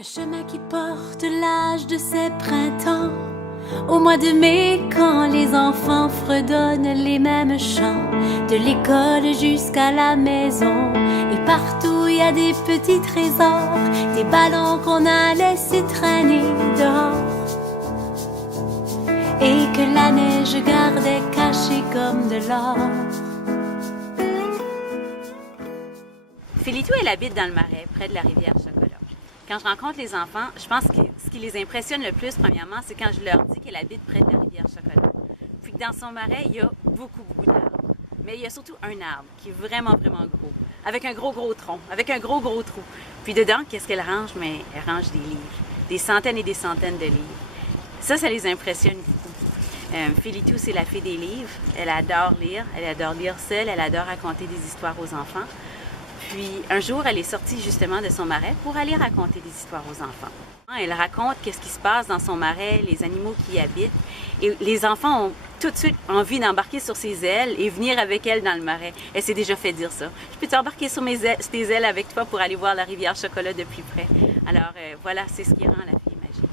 Un chemin qui porte l'âge de ses printemps. Au mois de mai, quand les enfants fredonnent les mêmes chants, de l'école jusqu'à la maison, et partout il y a des petits trésors, des ballons qu'on a laissés traîner dehors, et que la neige gardait cachés comme de l'or. Félito, elle habite dans le Marais, près de la rivière Chocolat. Quand je rencontre les enfants, je pense que ce qui les impressionne le plus, premièrement, c'est quand je leur dis qu'elle habite près de la rivière Chocolat. Puis que dans son marais, il y a beaucoup d'arbres. Mais il y a surtout un arbre qui est vraiment gros, avec un gros tronc, avec un gros trou. Puis dedans, qu'est-ce qu'elle range? Mais elle range des livres, des centaines et des centaines de livres. Ça les impressionne beaucoup. Félito, c'est la fée des livres. Elle adore lire seule, elle adore raconter des histoires aux enfants. Puis un jour, elle est sortie justement de son marais pour aller raconter des histoires aux enfants. Elle raconte qu'est-ce qui se passe dans son marais, les animaux qui y habitent. Et les enfants ont tout de suite envie d'embarquer sur ses ailes et venir avec elle dans le marais. Elle s'est déjà fait dire ça. Je peux t'embarquer sur tes ailes avec toi pour aller voir la rivière Chocolat de plus près. Alors voilà, c'est ce qui rend la fille magique.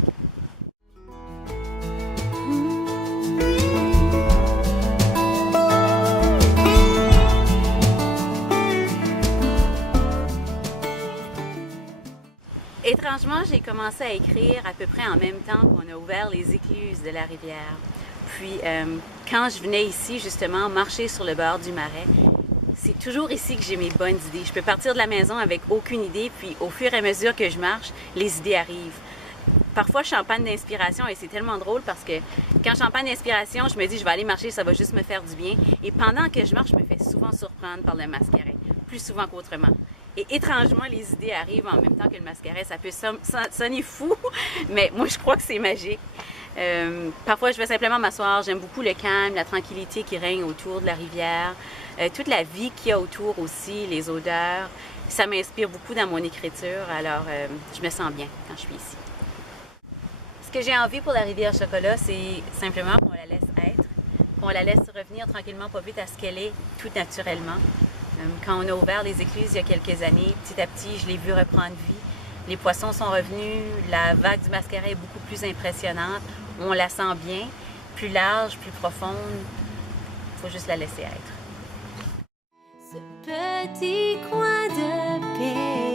Étrangement, j'ai commencé à écrire à peu près en même temps qu'on a ouvert les écluses de la rivière. Puis, quand je venais ici, justement, marcher sur le bord du marais, c'est toujours ici que j'ai mes bonnes idées. Je peux partir de la maison avec aucune idée, puis au fur et à mesure que je marche, les idées arrivent. Parfois, je suis en panne d'inspiration et c'est tellement drôle parce que quand je suis en panne d'inspiration, je me dis je vais aller marcher, ça va juste me faire du bien. Et pendant que je marche, je me fais souvent surprendre par le mascaret, plus souvent qu'autrement. Et étrangement, les idées arrivent en même temps que le mascaret. Ça peut sonner fou, mais moi, je crois que c'est magique. Parfois, je vais simplement m'asseoir. J'aime beaucoup le calme, la tranquillité qui règne autour de la rivière, toute la vie qu'il y a autour aussi, les odeurs. Ça m'inspire beaucoup dans mon écriture, alors je me sens bien quand je suis ici. Ce que j'ai envie pour la rivière Chocolat, c'est simplement qu'on la laisse être, qu'on la laisse revenir tranquillement, pas vite à ce qu'elle est, tout naturellement. Quand on a ouvert les écluses il y a quelques années, petit à petit, je l'ai vu reprendre vie. Les poissons sont revenus, la vague du mascaret est beaucoup plus impressionnante. On la sent bien, plus large, plus profonde. Il faut juste la laisser être. Ce petit coin de paix